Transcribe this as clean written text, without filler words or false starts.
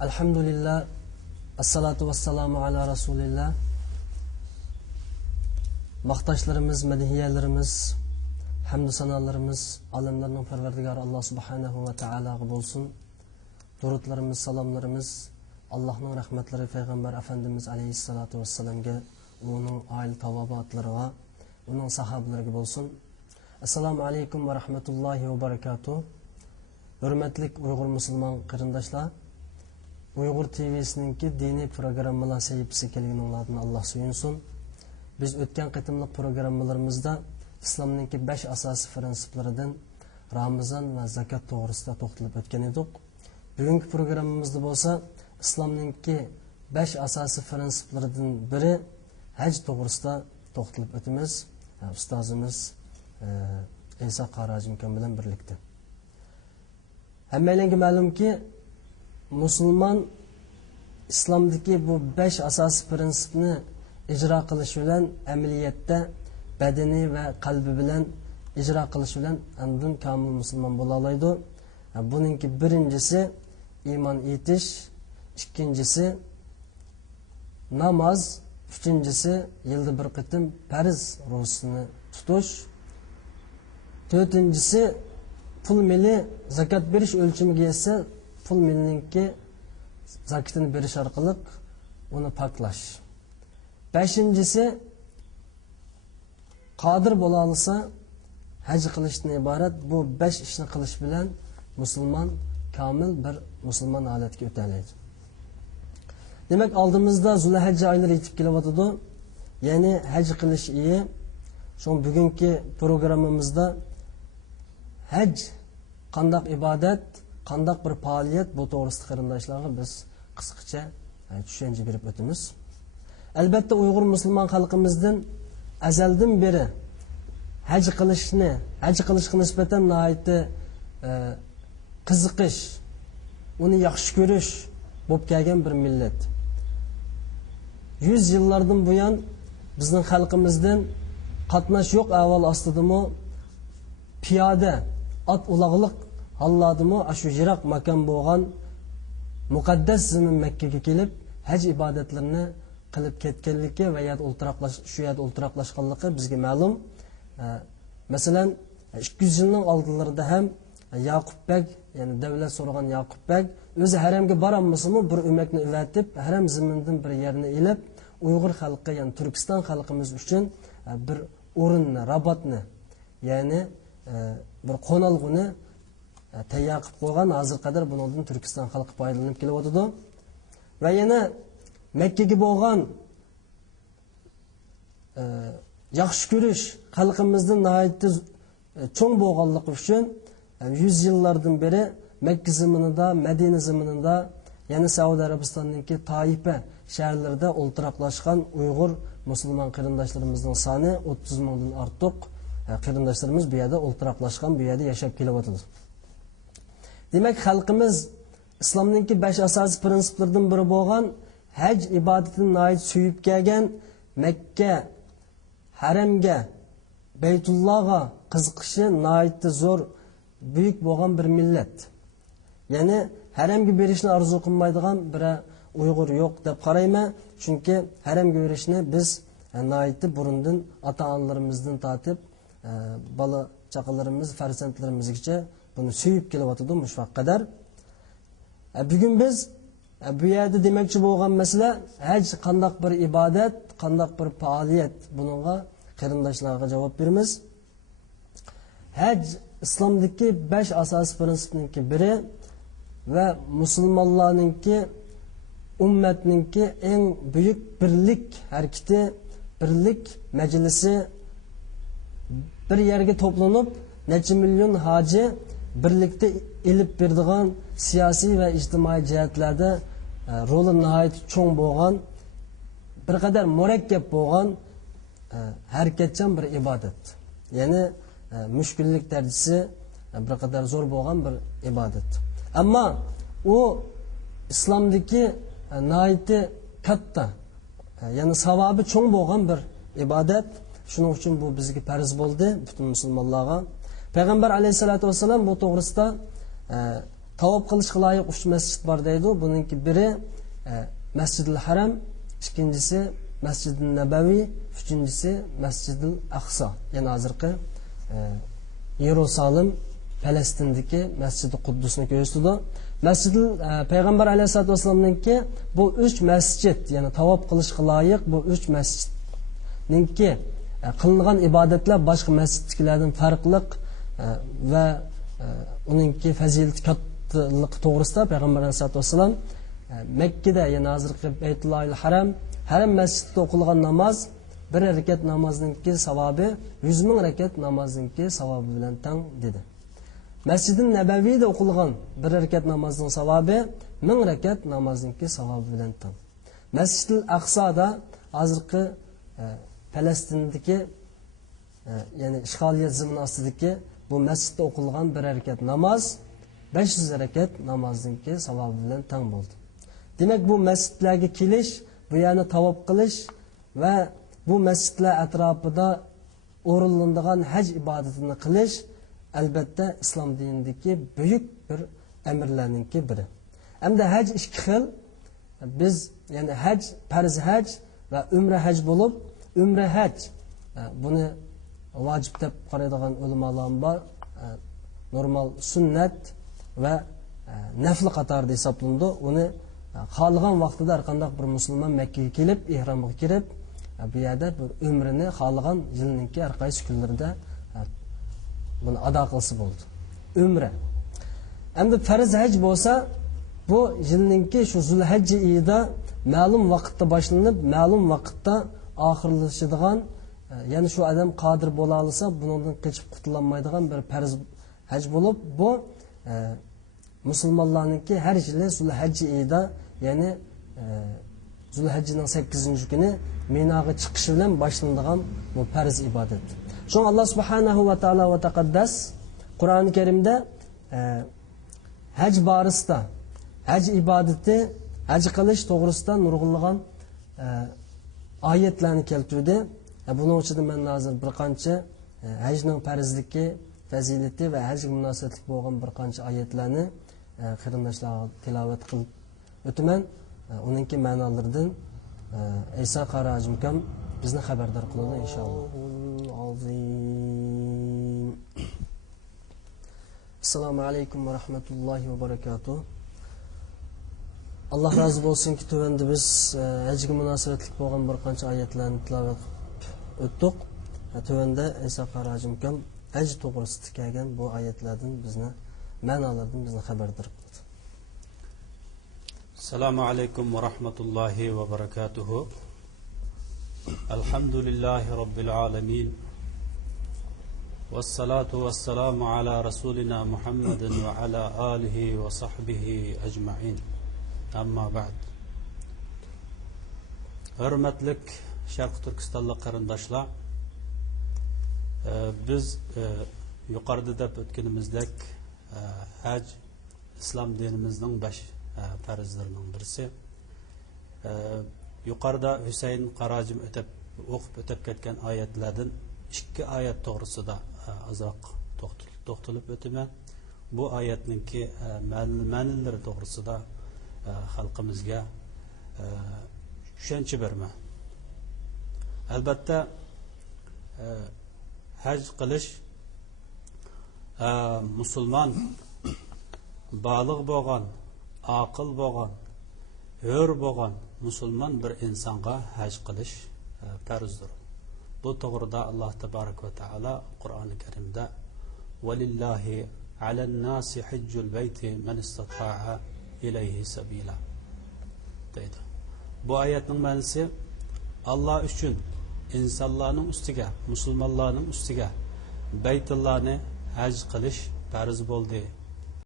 Elhamdülillah, esselatu vesselamu ala Resulillah. Maqtaşlarımız, medihiyelerimiz, hamdü sanalarımız, alemlerinin perverdigarı Allah subhanahu ve teala'ya olsun. Durutlarımız, salamlarımız, Allah'ın rahmetleri Peygamber Efendimiz aleyhissalatu vesselam'ga, onun aile tavabatlarına, onun sahabelerine olsun. Esselamu aleyküm ve rahmetullahi ve berekatuhu. Hürmetlik Uygur Müslüman kırındaşlar, Uygur TV'sininki dini programmalar seyipsi kelgen oladın Allah suyunsun. Biz ötken kıtımlık programmalarımızda İslam'ınki 5 asası prensiplerden Ramazan ve zakat doğrusunda toxtılıp ötken edik. Bugünkü programımızda bolsa İslam'ınki 5 asası prensiplerden biri hac doğrusunda toxtılıp ötümüz. Ustazımız İsa Qaracimkan bilen birlikte. Hemmeylenge ma'lum ki Müslüman İslam'daki bu 5 asas prensipni icra qilish bilan amaliyotda badani ve qalbi bilan icra qilish bilan andin kamil musulmon bo'la oladi. Buningki birincisi iymon etish, ikkinchisi namoz, uchinchisi yilda bir qitim farz ro'zasini tutish, to'rtinchisi pul mili zakat berish o'lchamiga yetsa pul milininki zakatini berish orqali uni paklash. Beshinchisi qodir bo'la olsa haj qilishdan iborat. Bu 5 ishni qilish bilan musulmon kamil bir musulmon holatga o'tadi. Demak, oldimizda Zulhijja oylari yetib kelyapti. Ya'ni haj qilish iyi. Shu bugungi programmamizda haj qandaq ibodat, qandaq bir faoliyat bu to'g'risida qarindoshlarga biz qisqacha tushuncha berib o'tamiz. Albatta Uyg'ur musulmon xalqimizdan azaldan beri haj qilishga nisbatan nihoyatda qiziqish, uni yaxshi ko'rish bo'lib kelgan bir millat. 100 yillardan buyon bizning xalqimizdan qatnash yo'q avval ostidimi piyoda at ulag'liq halladimi shu yiroq makon bo'lgan muqaddas zamin Makkaga kelib haj ibodatlarini qilib ketganligi va shu yerda o'ltiraqlashganligi bizga ma'lum. Masalan 200 yilning oldinlarida ham Yaqubbek, ya'ni davlat so'ragan Yaqubbek o'zi haramga borolmasa-mu bir umakni uvatib haram zamindan bir yerni elib Uyg'ur xalqi, ya'ni Turkiston xalqimiz uchun bir o'rinni, rabatni, ya'ni bir qo'nalg'uni tayyor qilib qo'ygan. Hozir qadar bundan Turkiston xalqi foydalanib kelyapti. Va yana Makkaga bo'lgan yaxshi ko'rish xalqimizning nihoyatda cho'ng bo'lganligi uchun 100 yillardan beri Makka zaminida, Madina zaminida, yana Saudiya Arabistonining Toifa shaharlarida o'ltiraqlashgan Uyg'ur musulmon qarindoshlarimizning soni 30 mingdan ortiq qarindoshlarimiz bu yerda o'ltiraqlashgan, bu yerda yashab kelyapti. Demak, xalqimiz islomning 5 asosiy prinsiplaridan biri bo'lgan haj ibodatini nihoyat suyib kelgan, Makka haramga, Baytullohga qiziqishi nihoyat zo'r, buyuk bo'lgan bir millat. Ya'ni haramga berishni orzu qilmaydigan bir Uyg'ur yo'q deb qarayman, chunki haramga berishni biz nihoyat burundan ota-onalarimizdan tortib bola chaqalarimiz, farzandlarimizgacha buni suyib kelyapti mushvaq qadar. Bugun biz bu yerda demoqchi bo'lgan masala haj qandaq bir ibodat, qandaq bir faoliyat, buningga qarindoshlarga javob beramiz. Haj islomdagi 5 asosiy prinsipningki biri va musulmonlarningki ummatningki eng buyuk birlik harakati, birlik majlisi, bir yerga to'planib necha million hoji birlikda ilib berdigan siyosiy va ijtimoiy jihatlarda roli nihoyat cho'ng bo'lgan, bir qadar murakkab bo'lgan harakatchan bir ibodat. Ya'ni mushkullik darajasi bir qadar zo'r bo'lgan bir ibodat. Ammo u islomdagi nihoyat katta, ya'ni savobi cho'ng bo'lgan bir ibodat. Shuning uchun bu bizga farz bo'ldi, butun musulmonlarga. Payg'ambar alayhisolatu vasallam bu to'g'risida tavob qilishga loyiq 3 masjid bor deydi. Buningki biri Masjidil Haram, ikkinchisi Masjidil Nabaviy, uchinchisi Masjidil Aqsa. Ya'ni hozirgi Yerusalim, Falastindagi Masjidi Quddusni ko'rsatdi. Masjidil Payg'ambar alayhisolatu vasallamningki bu 3 masjid, ya'ni tavob qilishga loyiq bu 3 masjidningki qilingan ibodatlar boshqa masjidlardan farqli va uningki fazilati kattaligi to'g'risida Payg'ambar alayhisolatu vasallam Mekkada, ya'ni hozirgi Baytullohil Haram masjidida o'qilgan namoz bir rakat namozningki savobi 100 ming rakat namozningki savobi bilan teng dedi. Masjidin Nabaviyda o'qilgan bir rakat namozning savobi 1000 rakat namozningki savobi bilan teng. Masjidil Aqsoda hozirgi Falastindagi ya'ni ishg'oliyat zimini ostidagi bu masjidda o'qilgan bir rakat namoz 500 rakat namozningki savobi bilan teng bo'ldi. Demak bu masjidlarga kelish, bu yana tavob qilish va bu masjidlar atrofida o'rinlanadigan haj ibodatini qilish albatta islom dinidagi buyuk bir amirlarningki biri. Hamda haj ikki xil. Biz ya'ni haj, farz haj va umra haj bo'lib, umra haj buni vojib deb qaraydigan ulamolar bor. Normal sunnat va nafl qatorida hisoblanadi. Uni xohlagan vaqtida har qanday bir musulmon Makkaga kelib, ihromga kirib, bu yerda bir umrini xohlagan yilningki har qaysi kunlarda buni ado qilsa bo'ldi. Umra. Endi farz haj bo'lsa, bu yilningki shu Zulhijja oyida ma'lum vaqtda boshlanib, ma'lum vaqtda oxirlashadigan, ya'ni shu odam qodir bo'la olsa, bundan qochib qutulolmaydigan bir farz haj bo'lib, bu musulmonlarningki har yili Zulhijja oyida, ya'ni Zulhijjaning 8-kuni Minoga chiqishi bilan boshlanadigan bu farz ibodat. So'ng Alloh subhanahu va taolo va taqaddas Qur'oni Karimda haj borasida, haj ibodati, haj qilish to'g'risida nurg'unlagan oyatlarni keltirdi. Buning uchun men hozir bir qancha hajning farzligi, fazilati va hajga munosabatli bo'lgan bir qancha oyatlarni qarindoshlarga tilovat qilib o'taman. Uningki ma'nolaridan Isa Qarajimkam bizni xabardor qiladi inshaalloh. Assalomu alaykum va rahmatullohi va barakatuh. Alloh rozi bo'lsin-ki, tuvanda biz hajga munosabatli bo'lgan bir qancha oyatlarni tilovat o'tdik. Tuvanda Isa Qarajimkam haj to'g'risida kelgan bu oyatlardan bizni ma'nolaridan bizni xabardor qildi. Assalomu alaykum va rahmatullohi va barakatuh. Alhamdulillahi robbil alamin. Wassalatu wassalamu ala rasulina Muhammadin va ala alihi va sahbihi ajma'in. Amma ba'd. Hurmatli Sharq Turkistonlik qarindoshlar, biz yuqorida deb o'tganimizdek haj islom dinimizning 5 farzlarining birisi. Yuqorida Husayn Qarajim o'qib o'tib ketgan oyatlardan 2 oyat to'g'risida azroq to'xtalib o'taman. Bu oyatningki ma'nolari to'g'risida xalqimizga tushuncha berman. Albatta haj qilish musulmon baligh bo'lgan, aql bo'lgan, hur bo'lgan musulmon bir insonga haj qilish farzdir. Bu to'g'rida Alloh tabarak va taolo Qur'oni Karimda "Valillahi alan-nasi hajjul bayti man istata'a ilayhi sabila" deydi. Bu oyatning ma'nosi Alloh uchun insonlarning ustiga, musulmonlarning ustiga Baytullohni haj qilish farz bo'ldi